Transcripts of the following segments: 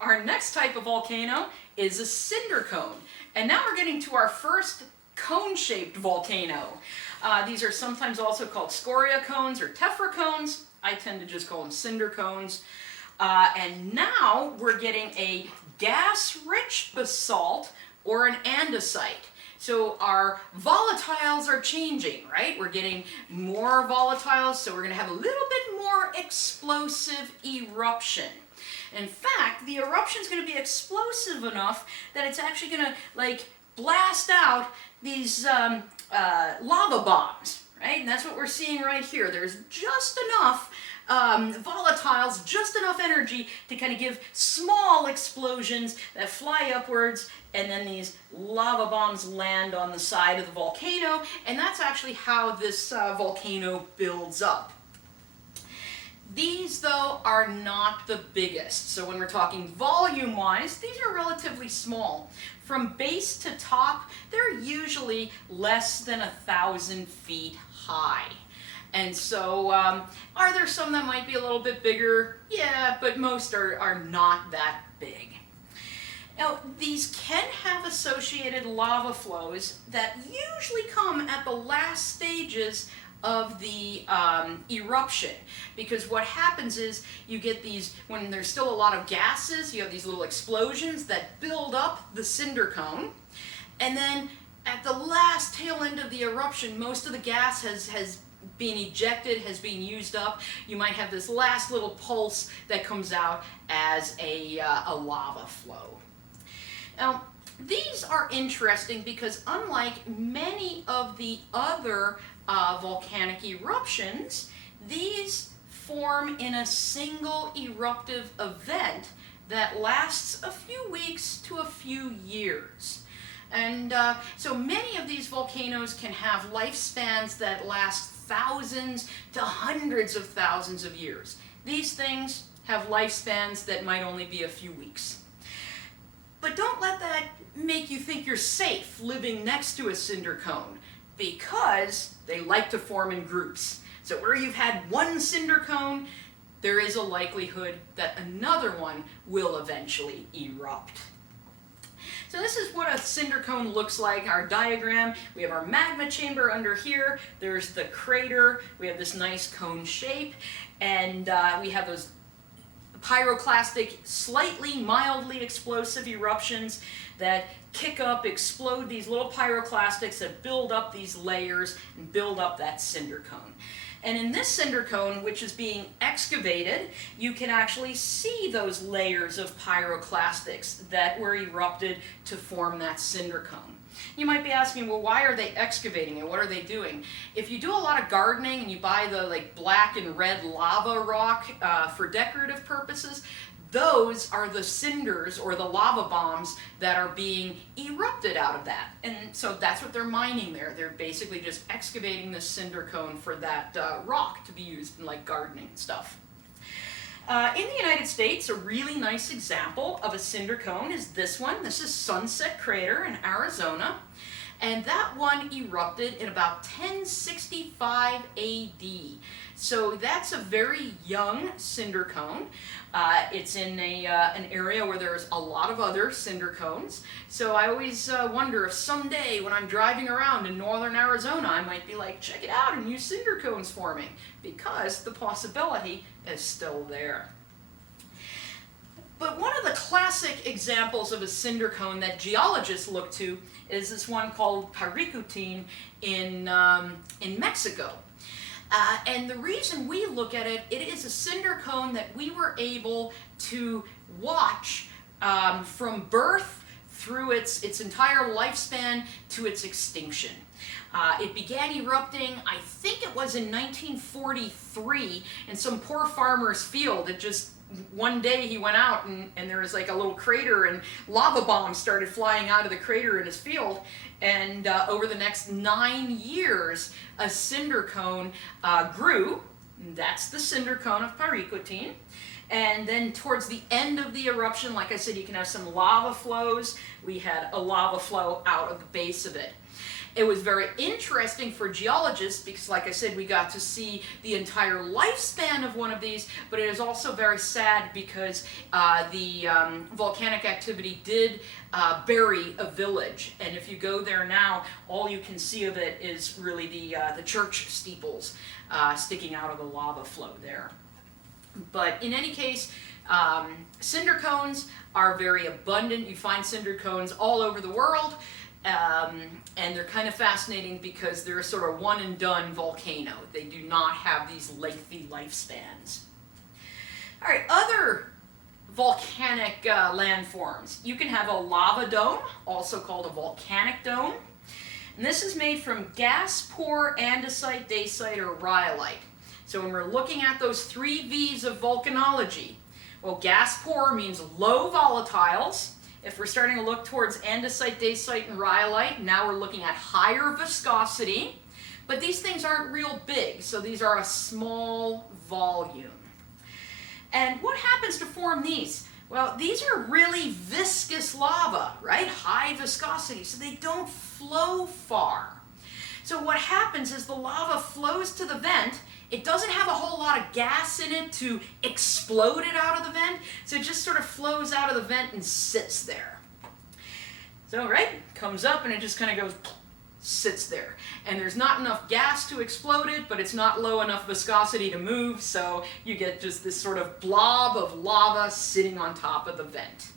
Our next type of volcano is a cinder cone. And now we're getting to our first cone-shaped volcano. These are sometimes also called scoria cones or tephra cones. I tend to just call them cinder cones. And now we're getting a gas-rich basalt or an andesite. So our volatiles are changing, right? We're getting more volatiles, so we're going to have a little bit more explosive eruption. In fact, the eruption is going to be explosive enough that it's actually going to like blast out these lava bombs, right? And that's what we're seeing right here. There's just enough volatiles, just enough energy to kind of give small explosions that fly upwards, and then these lava bombs land on the side of the volcano, and that's actually how this volcano builds up. These, though, are not the biggest. So when we're talking volume-wise, these are relatively small. From base to top, they're usually less than 1,000 feet high. And so, are there some that might be a little bit bigger? Yeah, but most are not that big. Now, these can have associated lava flows that usually come at the last stages of the eruption, because what happens is you get these, when there's still a lot of gases, you have these little explosions that build up the cinder cone, and then at the last tail end of the eruption, most of the gas has been ejected, has been used up. You might have this last little pulse that comes out as a lava flow. Now, these are interesting because unlike many of the other volcanic eruptions, these form in a single eruptive event that lasts a few weeks to a few years. And so many of these volcanoes can have lifespans that last thousands to hundreds of thousands of years. These things have lifespans that might only be a few weeks. But don't let that make you think you're safe living next to a cinder cone, because they like to form in groups. So where you've had one cinder cone, there is a likelihood that another one will eventually erupt. So this is what a cinder cone looks like, our diagram. We have our magma chamber under here, there's the crater, we have this nice cone shape, and we have those pyroclastic, slightly mildly explosive eruptions that kick up, explode these little pyroclastics that build up these layers and build up that cinder cone. And in this cinder cone, which is being excavated, you can actually see those layers of pyroclastics that were erupted to form that cinder cone. You might be asking, well, why are they excavating it? What are they doing? If you do a lot of gardening and you buy the like black and red lava rock for decorative purposes, those are the cinders or the lava bombs that are being erupted out of that. And so that's what they're mining there. They're basically just excavating this cinder cone for that rock to be used in like gardening and stuff. In the United States, a really nice example of a cinder cone is this one. This is Sunset Crater in Arizona. And that one erupted in about 1065 AD. So that's a very young cinder cone. It's in an area where there's a lot of other cinder cones. So I always wonder if someday when I'm driving around in northern Arizona, I might be like, check it out, a new cinder cone's forming, because the possibility is still there. But one of the classic examples of a cinder cone that geologists look to is this one called pyricutin in Mexico. And the reason we look at it, it is a cinder cone that we were able to watch from birth through its entire lifespan to its extinction. It began erupting, I think it was in 1943, in some poor farmer's field. It just, one day he went out and there was like a little crater and lava bombs started flying out of the crater in his field. And over the next 9 years, a cinder cone grew. That's the cinder cone of pyricutin. And then towards the end of the eruption, like I said, you can have some lava flows. We had a lava flow out of the base of it. It was very interesting for geologists because, like I said, we got to see the entire lifespan of one of these, but it is also very sad because the volcanic activity did bury a village, and if you go there now, all you can see of it is really the church steeples sticking out of the lava flow there. But in any case, cinder cones are very abundant. You find cinder cones all over the world, and they're kind of fascinating because they're a sort of one and done volcano. They do not have these lengthy lifespans. All right, other volcanic landforms. You can have a lava dome, also called a volcanic dome. And this is made from gas, poor, andesite, dacite, or rhyolite. So when we're looking at those 3 V's of volcanology, well, gas poor means low volatiles. If we're starting to look towards andesite, dacite, and rhyolite, now we're looking at higher viscosity. But these things aren't real big, so these are a small volume. And what happens to form these? Well, these are really viscous lava, right? High viscosity, so they don't flow far. So what happens is the lava flows to the vent. It doesn't have a whole lot of gas in it to explode it out of the vent, so it just sort of flows out of the vent and sits there. So, right, comes up and it just kind of goes, sits there. And there's not enough gas to explode it, but it's not low enough viscosity to move, so you get just this sort of blob of lava sitting on top of the vent.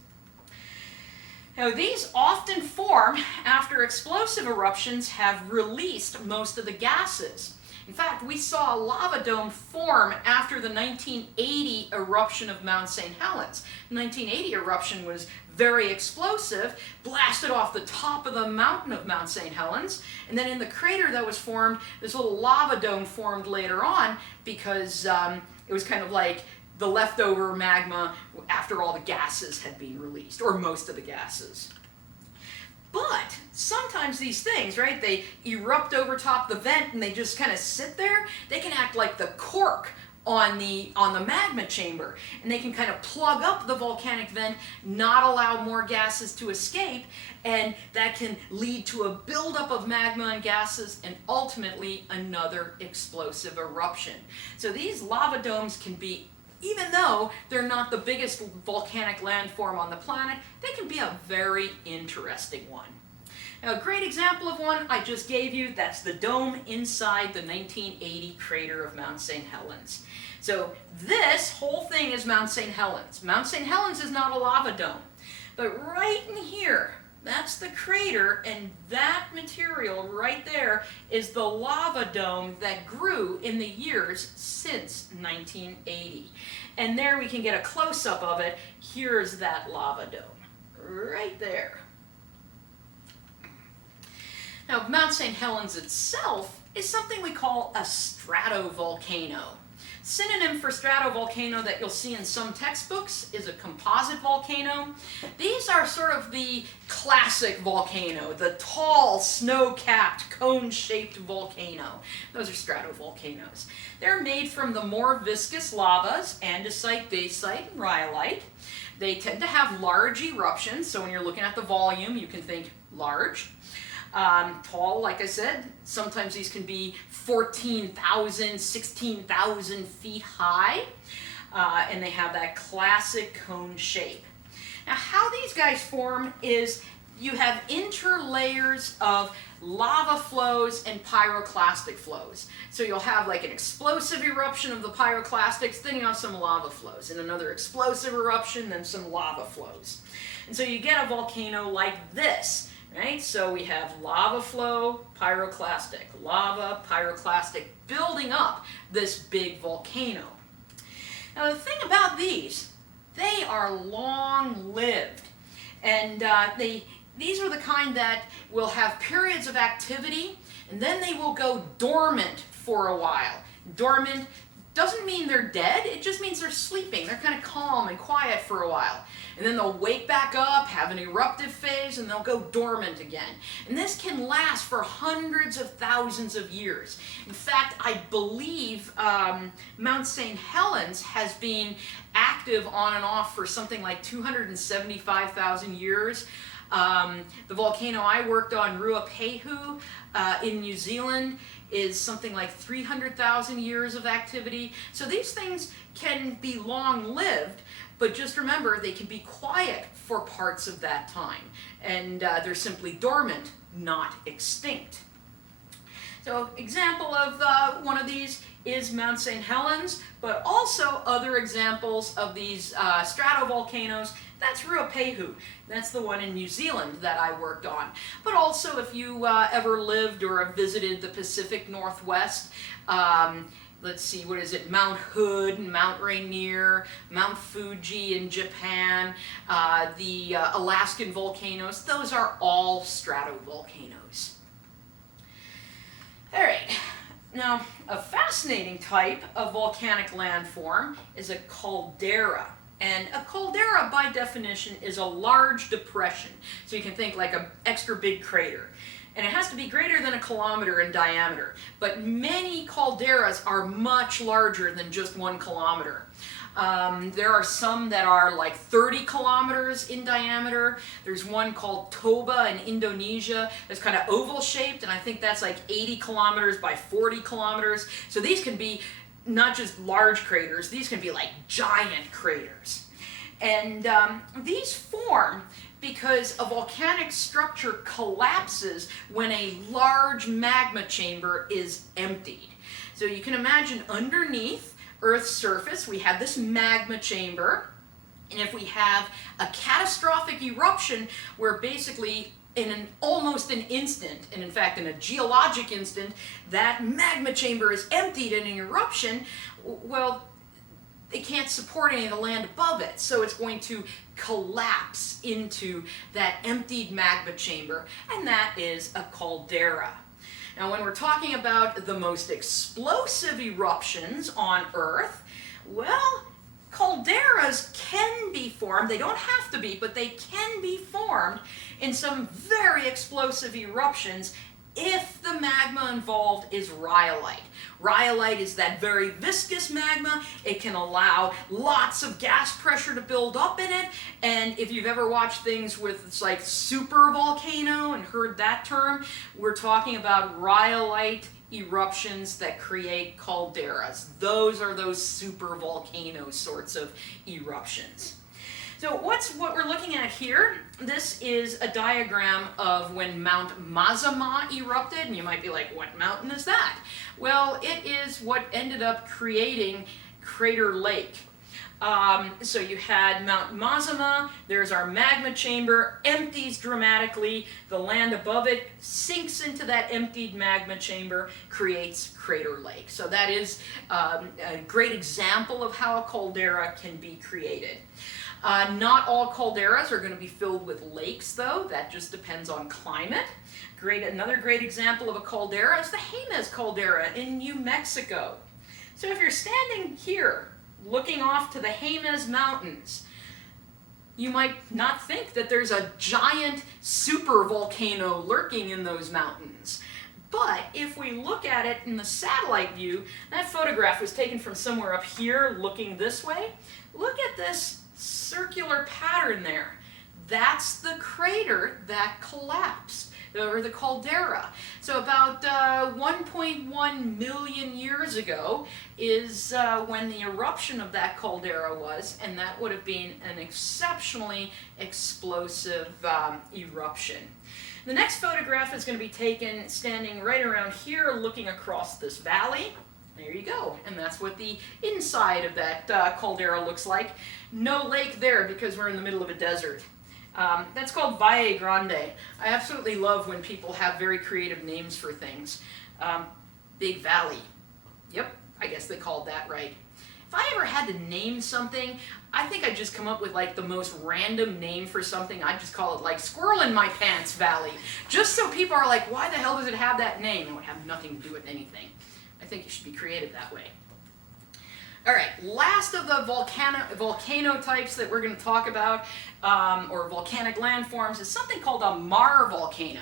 Now, these often form after explosive eruptions have released most of the gases. In fact, we saw a lava dome form after the 1980 eruption of Mount St. Helens. The 1980 eruption was very explosive, blasted off the top of the mountain of Mount St. Helens, and then in the crater that was formed, this little lava dome formed later on because it was kind of like the leftover magma after all the gases had been released, or most of the gases. But sometimes these things, right, they erupt over top the vent and they just kind of sit there. They can act like the cork on the magma chamber, and they can kind of plug up the volcanic vent, not allow more gases to escape, and that can lead to a buildup of magma and gases and ultimately another explosive eruption. So these lava domes can be, even though they're not the biggest volcanic landform on the planet, they can be a very interesting one. Now, a great example of one I just gave you, that's the dome inside the 1980 crater of Mount St. Helens. So this whole thing is Mount St. Helens. Mount St. Helens is not a lava dome, but right in here, that's the crater, and that material right there is the lava dome that grew in the years since 1980. And there we can get a close-up of it. Here's that lava dome, right there. Now, Mount St. Helens itself is something we call a stratovolcano. Synonym for stratovolcano that you'll see in some textbooks is a composite volcano. These are sort of the classic volcano, the tall, snow-capped, cone-shaped volcano. Those are stratovolcanoes. They're made from the more viscous lavas, andesite, dacite, and rhyolite. They tend to have large eruptions, so when you're looking at the volume, you can think large. Tall, like I said, sometimes these can be 14,000, 16,000 feet high, and they have that classic cone shape. Now, how these guys form is you have interlayers of lava flows and pyroclastic flows. So you'll have like an explosive eruption of the pyroclastics, then you have some lava flows, and another explosive eruption, then some lava flows. And so you get a volcano like this. Right? So we have lava flow, pyroclastic, lava, pyroclastic, building up this big volcano. Now the thing about these, they are long-lived, and these are the kind that will have periods of activity, and then they will go dormant for a while. Dormant doesn't mean they're dead, it just means they're sleeping. They're kind of calm and quiet for a while. And then they'll wake back up, have an eruptive phase, and they'll go dormant again. And this can last for hundreds of thousands of years. In fact, I believe Mount St. Helens has been active on and off for something like 275,000 years. The volcano I worked on, Ruapehu, in New Zealand, is something like 300,000 years of activity. So these things can be long-lived, but just remember they can be quiet for parts of that time, and they're simply dormant, not extinct. So example of one of these is Mount St. Helens, but also other examples of these stratovolcanoes. That's Ruapehu. That's the one in New Zealand that I worked on. But also if you ever lived or have visited the Pacific Northwest, let's see, what is it, Mount Hood and Mount Rainier, Mount Fuji in Japan, the Alaskan volcanoes, those are all stratovolcanoes. All right, now a fascinating type of volcanic landform is a caldera. And a caldera, by definition, is a large depression. So you can think like an extra big crater. And it has to be greater than 1 kilometer in diameter. But many calderas are much larger than just 1 kilometer. There are some that are like 30 kilometers in diameter. There's one called Toba in Indonesia that's kind of oval shaped, and I think that's like 80 kilometers by 40 kilometers. So these can be not just large craters, these can be like giant craters. And these form because a volcanic structure collapses when a large magma chamber is emptied. So you can imagine underneath Earth's surface, we have this magma chamber, and if we have a catastrophic eruption where basically in almost an instant, and in fact in a geologic instant, that magma chamber is emptied in an eruption, well, it can't support any of the land above it, so it's going to collapse into that emptied magma chamber, and that is a caldera. Now, when we're talking about the most explosive eruptions on Earth, well, calderas can be formed. They don't have to be, but they can be formed in some very explosive eruptions if the magma involved is rhyolite. Rhyolite is that very viscous magma. It can allow lots of gas pressure to build up in it, and if you've ever watched things with, it's like super volcano and heard that term, we're talking about rhyolite eruptions that create calderas. Those are those super volcano sorts of eruptions. So what we're looking at here, this is a diagram of when Mount Mazama erupted, and you might be like, what mountain is that? Well, it is what ended up creating Crater Lake. So you had Mount Mazama, there's our magma chamber, empties dramatically, the land above it sinks into that emptied magma chamber, creates Crater Lake. So that is a great example of how a caldera can be created. Not all calderas are going to be filled with lakes, though. That just depends on climate. Another great example of a caldera is the Jemez caldera in New Mexico. So if you're standing here looking off to the Jemez Mountains, you might not think that there's a giant super volcano lurking in those mountains. But if we look at it in the satellite view, that photograph was taken from somewhere up here looking this way. Look at this circular pattern there. That's the crater that collapsed, or the caldera. So about 1.1 million years ago is when the eruption of that caldera was, and that would have been an exceptionally explosive eruption. The next photograph is going to be taken standing right around here looking across this valley. There you go, and that's what the inside of that caldera looks like. No lake there because we're in the middle of a desert. That's called Valle Grande. I absolutely love when people have very creative names for things. Big Valley. Yep, I guess they called that right. If I ever had to name something, I think I'd just come up with like the most random name for something. I'd just call it like Squirrel in My Pants Valley. Just so people are like, why the hell does it have that name? It would have nothing to do with anything. I think you should be creative that way. All right, last of the volcano types that we're going to talk about, or volcanic landforms, is something called a Mar volcano.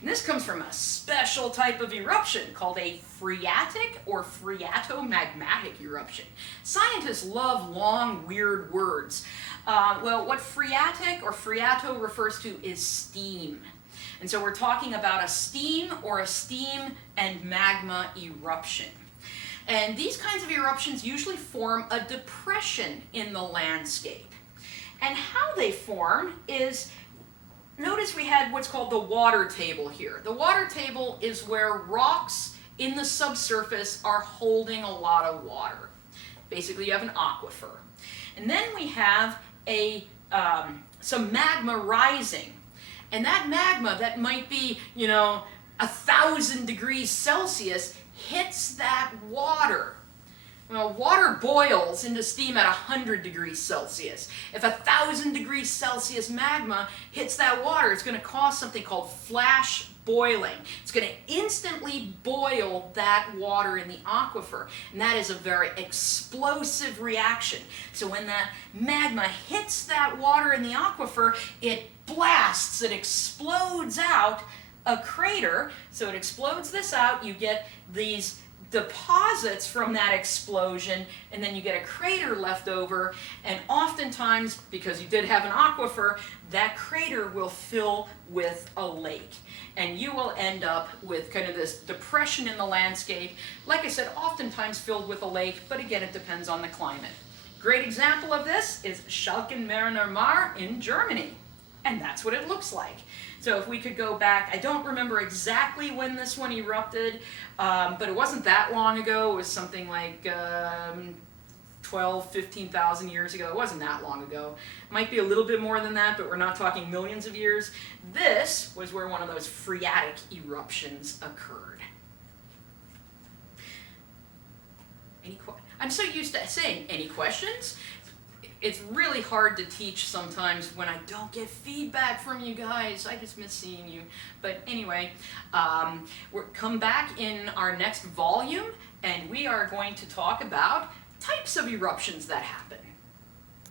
And this comes from a special type of eruption called a phreatic or phreatomagmatic eruption. Scientists love long, weird words. Well, what phreatic or phreato refers to is steam. And so we're talking about a steam or a steam and magma eruption. And these kinds of eruptions usually form a depression in the landscape. And how they form is, notice we had what's called the water table here. The water table is where rocks in the subsurface are holding a lot of water. Basically, you have an aquifer. And then we have some magma rising. And that magma that might be, 1,000 degrees Celsius hits that water. Well, water boils into steam at 100 degrees Celsius. If 1,000 degrees Celsius magma hits that water, it's going to cause something called flash boiling. It's going to instantly boil that water in the aquifer. And that is a very explosive reaction. So when that magma hits that water in the aquifer, it blasts, it explodes out a crater. So it explodes this out, you get these deposits from that explosion, and then you get a crater left over, and oftentimes, because you did have an aquifer, that crater will fill with a lake. And you will end up with kind of this depression in the landscape, like I said, oftentimes filled with a lake, but again, it depends on the climate. Great example of this is Schalkenberner Mar in Germany, and that's what it looks like. So if we could go back, I don't remember exactly when this one erupted, but it wasn't that long ago. It was something like 12, 15,000 years ago. It wasn't that long ago. Might be a little bit more than that, but we're not talking millions of years. This was where one of those phreatic eruptions occurred. I'm so used to saying, any questions? It's really hard to teach sometimes when I don't get feedback from you guys. I just miss seeing you. But anyway, we'll come back in our next volume, and we are going to talk about types of eruptions that happen.